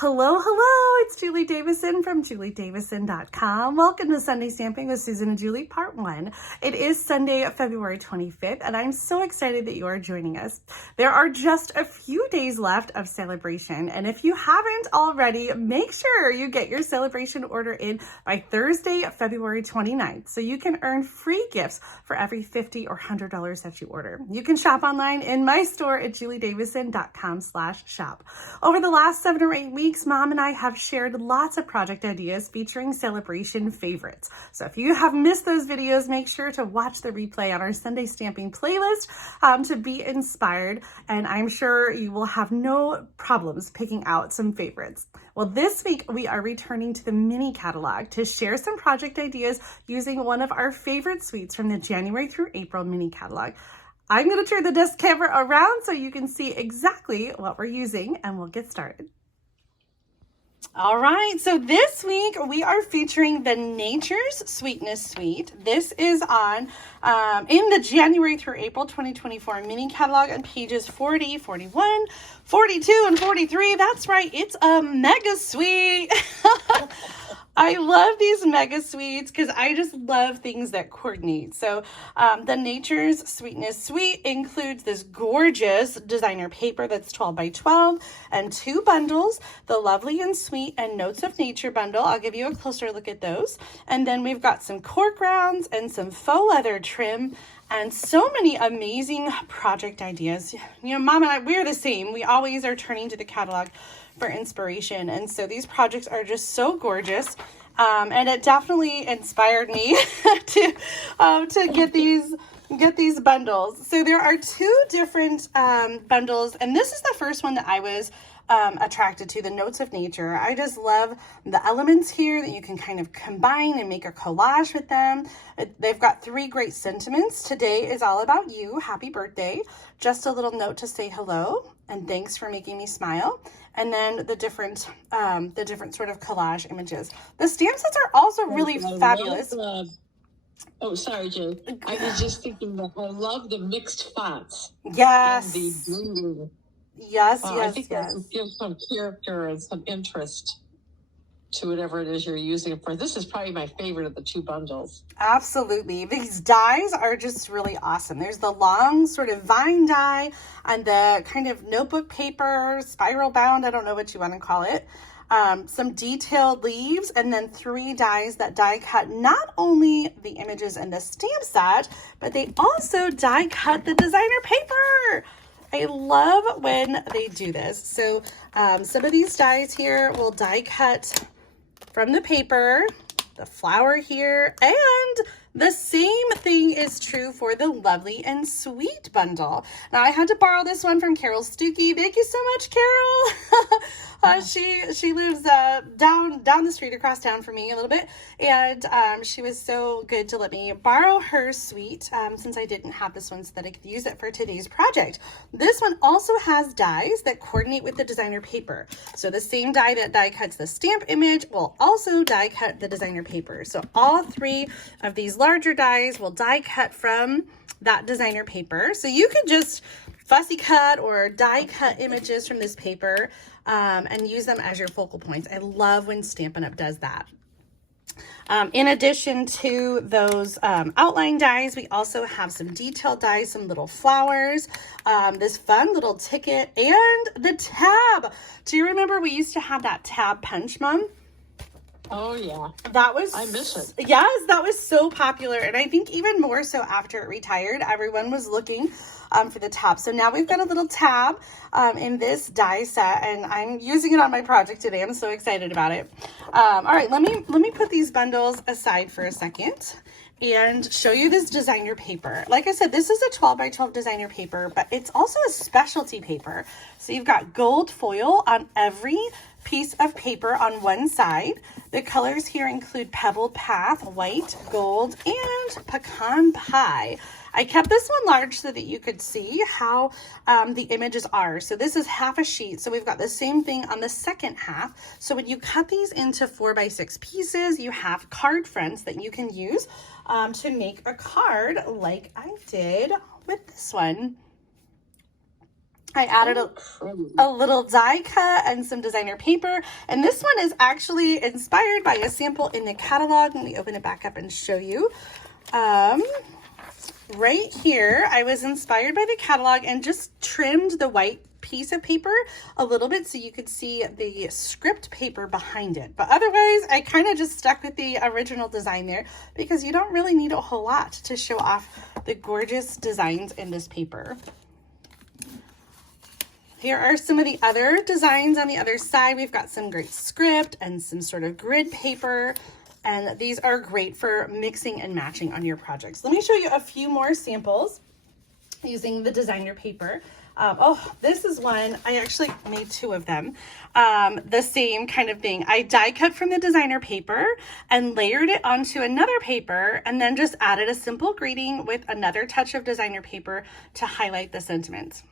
Hello, hello, it's Julie Davison from juliedavison.com. Welcome to Sunday Stamping with Susan and Julie, part 1. It is Sunday, February 25th, and I'm so excited that you are joining us. There are just a few days left of Sale-a-Bration, and if you haven't already, make sure you get your Sale-a-Bration order in by Thursday, February 29th, so you can earn free gifts for every $50 or $100 that you order. You can shop online in my store at juliedavison.com/shop. Over the last 7 or 8 weeks, Mom and I have shared lots of project ideas featuring Sale-a-Bration favorites. So if you have missed those videos, make sure to watch the replay on our Sunday Stamping playlist to be inspired, and I'm sure you will have no problems picking out some favorites. Well, this week we are returning to the mini catalog to share some project ideas using one of our favorite suites from the January through April mini catalog. I'm going to turn the desk camera around so you can see exactly what we're using, and we'll get started. All right, so this week we are featuring the Nature's Sweetness Suite. This is on in the January through April 2024 mini catalog on pages 40, 41, 42, and 43. That's right, it's a mega suite. I love these mega suites because I just love things that coordinate. So the Nature's Sweetness Suite includes this gorgeous designer paper that's 12 by 12 and 2 bundles, the Lovely and Sweet and Notes of Nature bundle. I'll give you a closer look at those. And then we've got some cork rounds and some faux leather trim and so many amazing project ideas. You know, Mom and I, we're the same. We always are turning to the catalog for inspiration, and so these projects are just so gorgeous, and it definitely inspired me to get these bundles. So there are 2 different bundles, and this is the first one that I was attracted to, the Notes of Nature. I just love the elements here that you can kind of combine and make a collage with them. They've got 3 great sentiments. Today is all about you. Happy birthday. Just a little note to say hello and thanks for making me smile. And then the different sort of collage images. The stamp sets are also really fabulous. Oh, sorry, Joe. I was just thinking that I love the mixed fonts. Yes. And the blending. Yes, I think that gives some character and some interest to whatever it is you're using it for. This is probably my favorite of the 2 bundles. Absolutely. These dies are just really awesome. There's the long sort of vine die and the kind of notebook paper, spiral bound, I don't know what you want to call it. Some detailed leaves, and then 3 dies that die cut not only the images in the stamp set, but they also die cut the designer paper. I love when they do this. So some of these dies here will die cut from the paper, the flower here, and the same thing is true for the Lovely and Sweet bundle. Now, I had to borrow this one from Carol Stuckey. Thank you so much, Carol. She lives down the street, across town from me a little bit, and she was so good to let me borrow her suite since I didn't have this one, so that I could use it for today's project. This one also has dies that coordinate with the designer paper. So the same die that die cuts the stamp image will also die cut the designer paper. So all 3 of these larger dies will die cut from that designer paper. So you could just fussy cut or die cut images from this paper and use them as your focal points. I love when Stampin' Up! Does that. In addition to those outline dies, we also have some detailed dies, some little flowers, this fun little ticket, and the tab. Do you remember we used to have that tab punch, Mom? Oh, yeah. I miss it. Yes, that was so popular. And I think even more so after it retired, everyone was looking for the tab. So now we've got a little tab in this die set, and I'm using it on my project today. I'm so excited about it. All right, let me put these bundles aside for a second and show you this designer paper. Like I said, this is a 12 by 12 designer paper, but it's also a specialty paper. So you've got gold foil on every piece of paper on one side. The colors here include Pebbled Path, white, gold, and pecan pie. I kept this one large so that you could see how the images are. So this is half a sheet. So we've got the same thing on the second half. So when you cut these into 4 by 6 pieces, you have card fronts that you can use to make a card like I did with this one. I added a little die cut and some designer paper. And this one is actually inspired by a sample in the catalog. Let me open it back up and show you. Right here, I was inspired by the catalog and just trimmed the white piece of paper a little bit so you could see the script paper behind it. But otherwise, I kind of just stuck with the original design there because you don't really need a whole lot to show off the gorgeous designs in this paper. Here are some of the other designs on the other side. We've got some great script and some sort of grid paper. And these are great for mixing and matching on your projects. Let me show you a few more samples using the designer paper. Oh, this is one. I actually made two of them. The same kind of thing. I die cut from the designer paper and layered it onto another paper and then just added a simple greeting with another touch of designer paper to highlight the sentiment.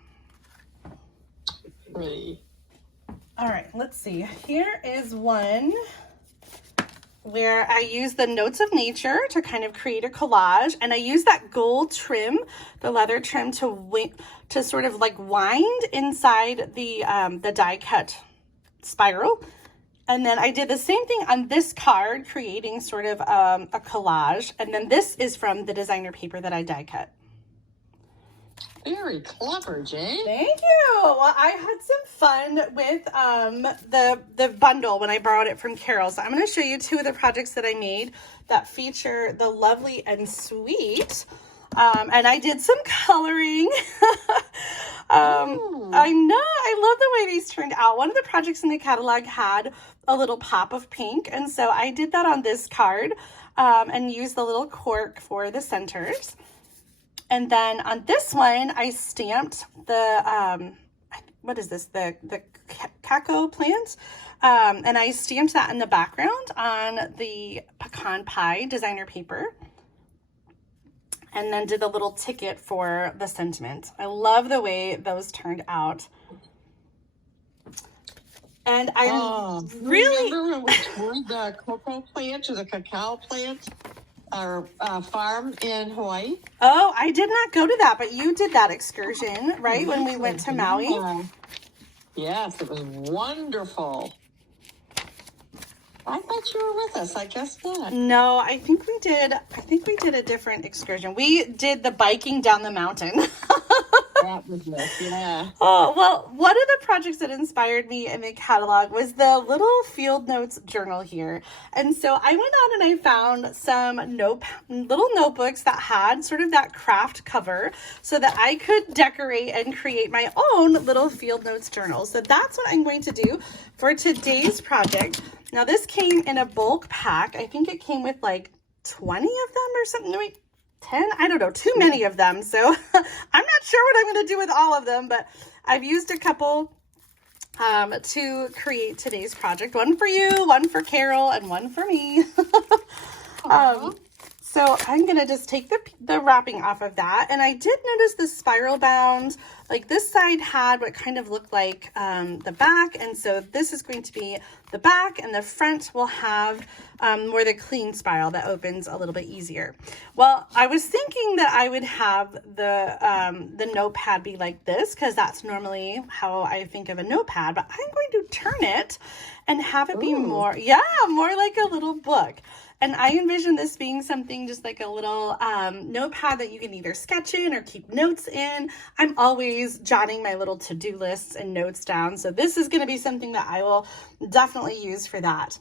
Pretty. All right, let's see. Here is one where I use the notes of nature to kind of create a collage, and I use that gold trim, the leather trim, to sort of like wind inside the die cut spiral. And then I did the same thing on this card, creating sort of a collage. And then this is from the designer paper that I die cut. Very clever, Jane. Thank you. Well, I had some fun with the bundle when I borrowed it from Carol. So I'm going to show you two of the projects that I made that feature the lovely and sweet. And I did some coloring. I know. I love the way these turned out. One of the projects in the catalog had a little pop of pink. And so I did that on this card and used the little cork for the centers. And then on this one, I stamped the, what is this? The caco plant. And I stamped that in the background on the pecan pie designer paper. And then did the little ticket for the sentiment. I love the way those turned out. And I really... Remember when we toured the cocoa plant or the cacao plant? Our farm in Hawaii. Oh, I did not go to that, but you did that excursion, right? When we went to Maui. Yes, it was wonderful. I thought you were with us. I guess not. No, I think we did a different excursion. We did the biking down the mountain. That was it, yeah. Oh, well, one of the projects that inspired me in the catalog was the little field notes journal here. And so I went on and I found some little notebooks that had sort of that craft cover so that I could decorate and create my own little field notes journal. So that's what I'm going to do for today's project. Now, this came in a bulk pack. I think it came with like 20 of them or something. No, wait. 10? I don't know, too many of them. So I'm not sure what I'm going to do with all of them, but I've used a couple to create today's project. One for you, one for Carol, and one for me. So I'm going to just take the wrapping off of that. And I did notice the spiral bound, like this side had what kind of looked like the back. And so this is going to be the back, and the front will have more the clean spiral that opens a little bit easier. Well, I was thinking that I would have the notepad be like this, because that's normally how I think of a notepad, but I'm going to turn it and have it be more like a little book. And I envision this being something just like a little notepad that you can either sketch in or keep notes in. I'm always jotting my little to-do lists and notes down. So this is going to be something that I will definitely use for that.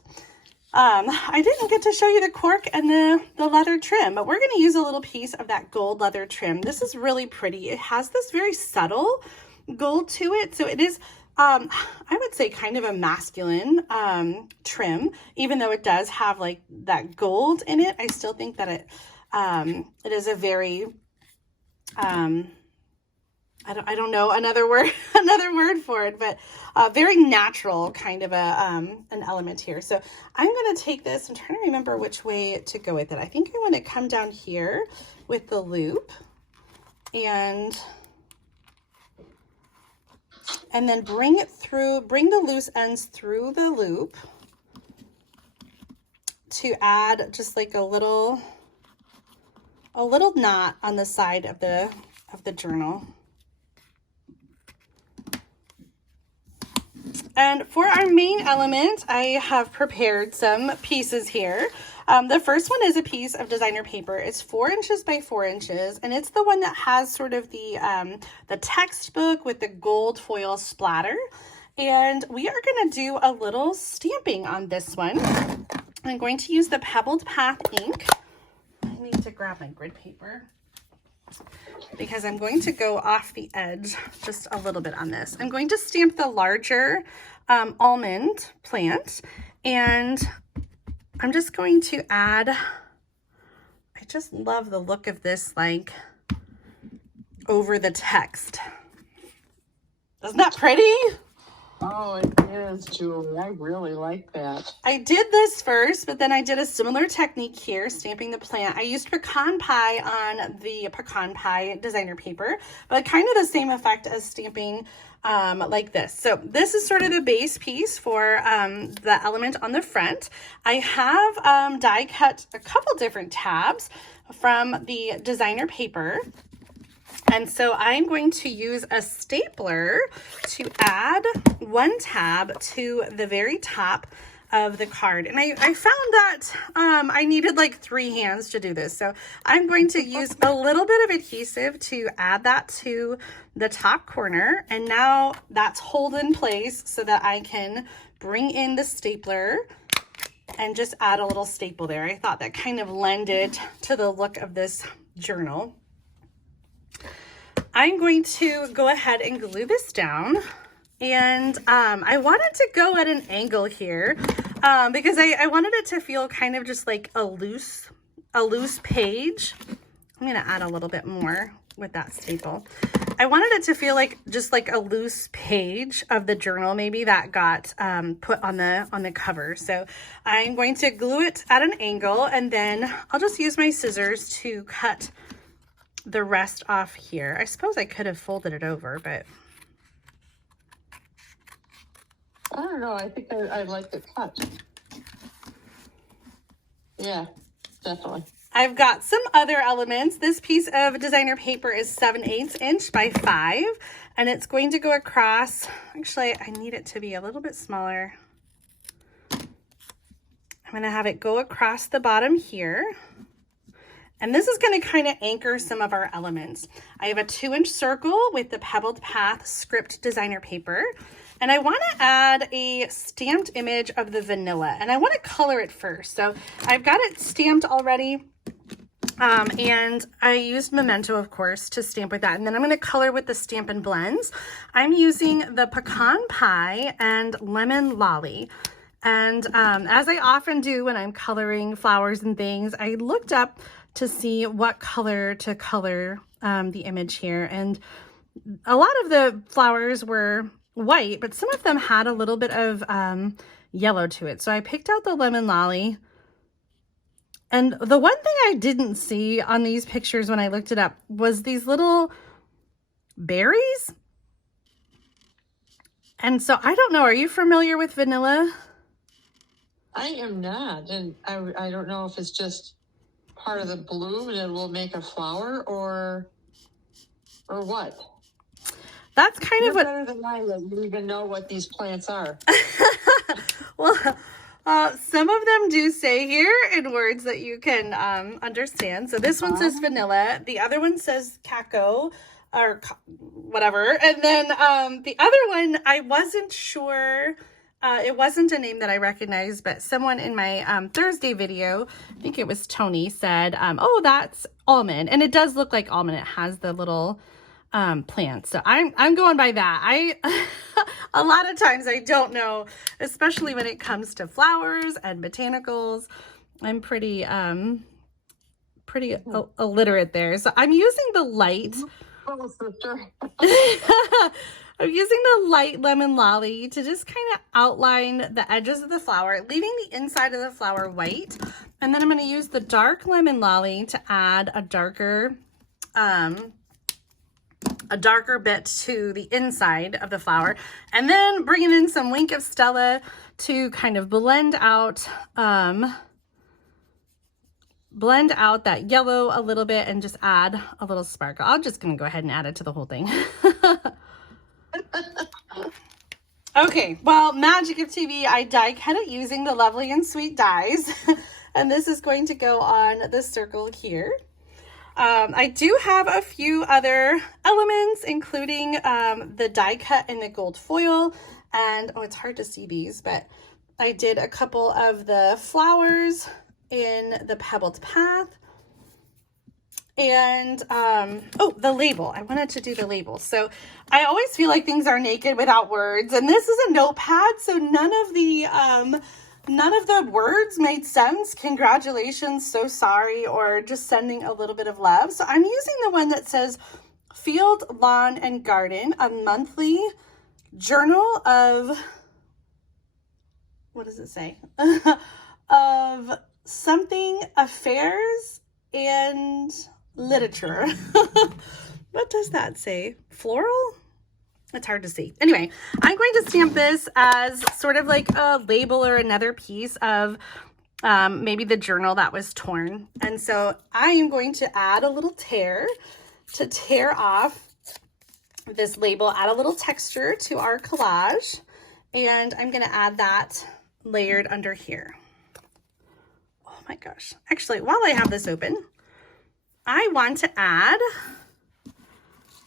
I didn't get to show you the cork and the leather trim, but we're going to use a little piece of that gold leather trim. This is really pretty. It has this very subtle gold to it. So it is I would say kind of a masculine trim, even though it does have like that gold in it. I still think that it is a very, I don't know another word for it, but very natural kind of an element here. So I'm going to take this. I'm trying to remember which way to go with it. I think I want to come down here with the loop and then bring the loose ends through the loop to add just like a little knot on the side of the journal. And for our main element, I have prepared some pieces here. The first one is a piece of designer paper. It's 4 inches by 4 inches, and it's the one that has sort of the textbook with the gold foil splatter. And we are going to do a little stamping on this one. I'm going to use the Pebbled Path ink. I need to grab my grid paper because I'm going to go off the edge just a little bit on this. I'm going to stamp the larger almond plant, and I'm just going to add, I just love the look of this, like over the text. Isn't that pretty? Oh, it is, Julie. I really like that. I did this first, but then I did a similar technique here, stamping the plant. I used pecan pie on the pecan pie designer paper, but kind of the same effect as stamping like this. So this is sort of the base piece for the element on the front. I have die cut a couple different tabs from the designer paper. And so I'm going to use a stapler to add one tab to the very top of the card. And I found that I needed like 3 hands to do this. So I'm going to use a little bit of adhesive to add that to the top corner. And now that's held in place so that I can bring in the stapler and just add a little staple there. I thought that kind of lended to the look of this journal. I'm going to go ahead and glue this down, and I wanted to go at an angle here because I wanted it to feel kind of just like a loose page. I'm going to add a little bit more with that staple. I wanted it to feel like just like a loose page of the journal maybe that got put on the cover. So I'm going to glue it at an angle, and then I'll just use my scissors to cut the rest off here. I suppose I could have folded it over, but I don't know. I think I like the cut. Yeah, definitely. I've got some other elements. This piece of designer paper is 7/8 inch by 5, and it's going to go across. Actually, I need it to be a little bit smaller. I'm going to have it go across the bottom here. And this is going to kind of anchor some of our elements. I have a 2-inch circle with the Pebbled Path script designer paper. And I want to add a stamped image of the vanilla. And I want to color it first. So I've got it stamped already. And I used Memento, of course, to stamp with that. And then I'm going to color with the Stampin' Blends. I'm using the Pecan Pie and Lemon Lolly. And as I often do when I'm coloring flowers and things, I looked up to see what color to color the image here. And a lot of the flowers were white, but some of them had a little bit of yellow to it. So I picked out the Lemon Lolly. And the one thing I didn't see on these pictures when I looked it up was these little berries. And so I don't know, are you familiar with vanilla? I am not. And I don't know if it's just part of the bloom and it will make a flower or what. That's kind You're of what better than I am. You even know what these plants are. Well, some of them do say here in words that you can understand. So this one says vanilla. The other one says cacao or whatever. And then the other one, I wasn't sure. It wasn't a name that I recognized, but someone in my Thursday video, I think it was Tony, said, oh, that's almond. And it does look like almond. It has the little plants. So I'm going by that. A lot of times I don't know, especially when it comes to flowers and botanicals. I'm pretty illiterate there. So I'm using the light. Oh, sister. I'm using the light Lemon Lolly to just kind of outline the edges of the flower, leaving the inside of the flower white. And then I'm going to use the dark Lemon Lolly to add a darker bit to the inside of the flower. And then bringing in some Wink of Stella to kind of blend out that yellow a little bit and just add a little sparkle. I'm just going to go ahead and add it to the whole thing. Okay, well, magic of TV, I die cut it using the Lovely and Sweet dies. And this is going to go on the circle here. I do have a few other elements, including the die cut in the gold foil. And, oh, it's hard to see these, but I did a couple of the flowers in the pebbled path. And, oh, the label. I wanted to do the label. So I always feel like things are naked without words. And this is a notepad, so none of the words made sense. Congratulations, so sorry, or just sending a little bit of love. So I'm using the one that says Field, Lawn, and Garden, a monthly journal of, what does it say? Of something, affairs, and literature. What does that say? Floral? It's hard to see. Anyway, I'm going to stamp this as sort of like a label or another piece of maybe the journal that was torn. And so I am going to add a little tear to tear off this label, add a little texture to our collage. And I'm going to add that layered under here. Oh my gosh. Actually, while I have this open, I want to add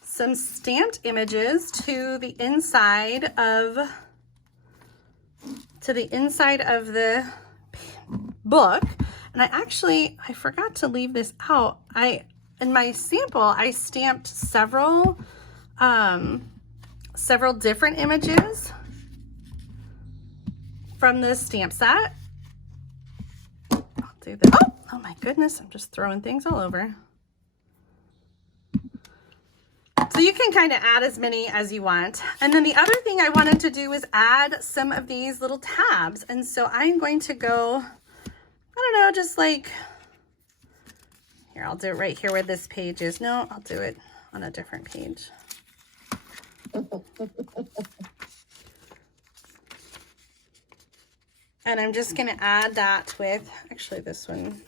some stamped images to the inside of the book. And I forgot to leave this out. In my sample, I stamped several different images from this stamp set. I'll do this. Oh my goodness, I'm just throwing things all over. So you can kind of add as many as you want. And then the other thing I wanted to do is add some of these little tabs. And so I'm going to go, I don't know, just like, here, I'll do it right here where this page is. No, I'll do it on a different page. And I'm just going to add that with, actually this one.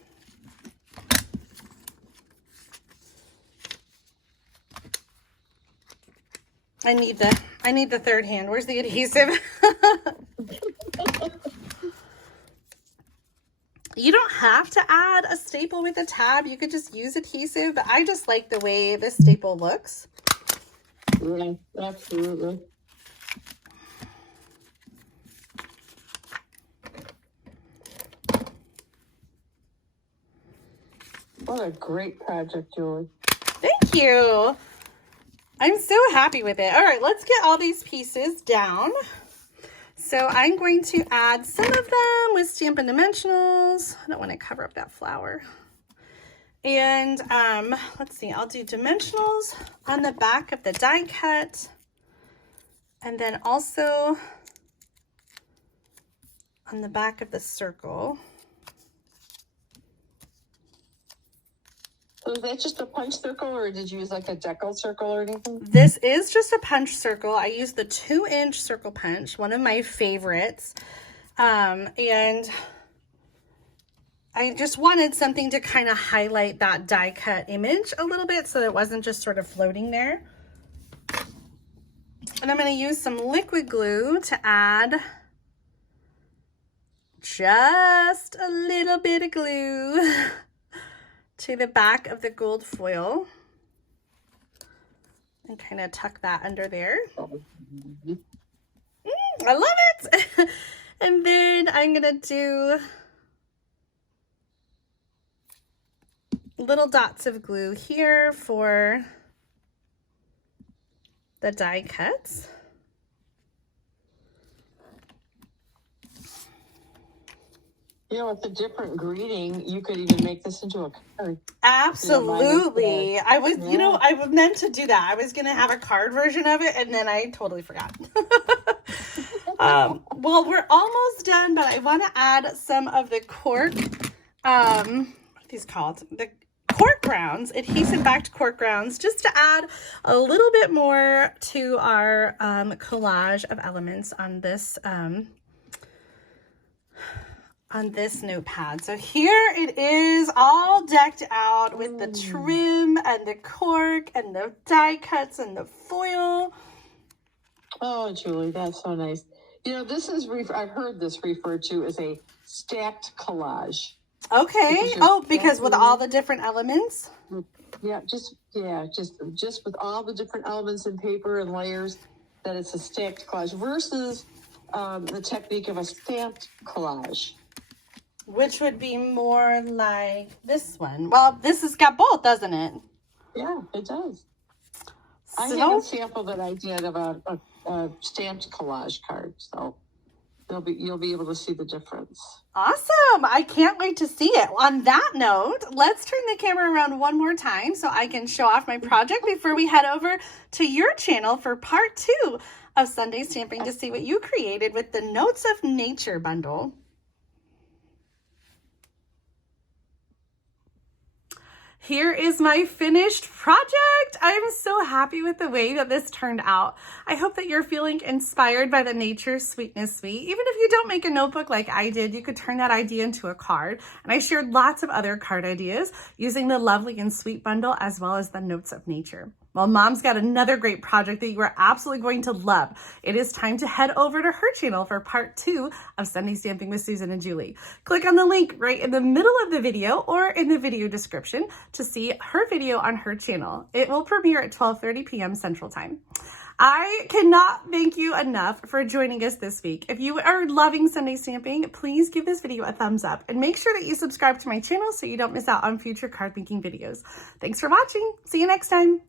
I need the third hand. Where's the adhesive? You don't have to add a staple with a tab. You could just use adhesive, but I just like the way this staple looks. Yeah, absolutely. What a great project, Julie. Thank you. I'm so happy with it. All right, let's get all these pieces down. So I'm going to add some of them with Stampin' Dimensionals. I don't want to cover up that flower. And let's see, I'll do dimensionals on the back of the die cut. And then also on the back of the circle. So is that just a punch circle, or did you use like a decal circle or anything? This is just a punch circle. I used the 2-inch circle punch, one of my favorites. And I just wanted something to kind of highlight that die cut image a little bit so that it wasn't just sort of floating there. And I'm going to use some liquid glue to add just a little bit of glue to the back of the gold foil and kind of tuck that under there. I love it. And then I'm going to do little dots of glue here for the die cuts. You know, with a different greeting, you could even make this into a card. Absolutely. I was, you know, I meant to do that. I was going to have a card version of it, and then I totally forgot. Well, we're almost done, but I want to add some of the cork, what are these called? The cork grounds, adhesive backed cork grounds, just to add a little bit more to our collage of elements on this notepad. So here it is, all decked out with the trim and the cork and the die cuts and the foil. Oh, Julie, that's so nice. You know, this is, I've heard this referred to as a stacked collage. Okay. Because with all the different elements? Yeah, just with all the different elements in paper and layers, that it's a stacked collage versus the technique of a stamped collage. Which would be more like this one. Well, this has got both, doesn't it? Yeah, it does. So, I have a sample that I did of a stamped collage card, so you'll be able to see the difference. Awesome. I can't wait to see it. On that note, let's turn the camera around one more time so I can show off my project before we head over to your channel for part 2 of Sunday Stamping to see what you created with the Notes of Nature bundle. Here is my finished project. I am so happy with the way that this turned out. I hope that you're feeling inspired by the Nature Sweetness Suite. Even if you don't make a notebook like I did, you could turn that idea into a card. And I shared lots of other card ideas using the Lovely and Sweet bundle as well as the Notes of Nature. Well, Mom's got another great project that you are absolutely going to love. It is time to head over to her channel for part 2 of Sunday Stamping with Susan and Julie. Click on the link right in the middle of the video or in the video description to see her video on her channel. It will premiere at 12:30 p.m. Central Time. I cannot thank you enough for joining us this week. If you are loving Sunday Stamping, please give this video a thumbs up and make sure that you subscribe to my channel so you don't miss out on future card making videos. Thanks for watching. See you next time.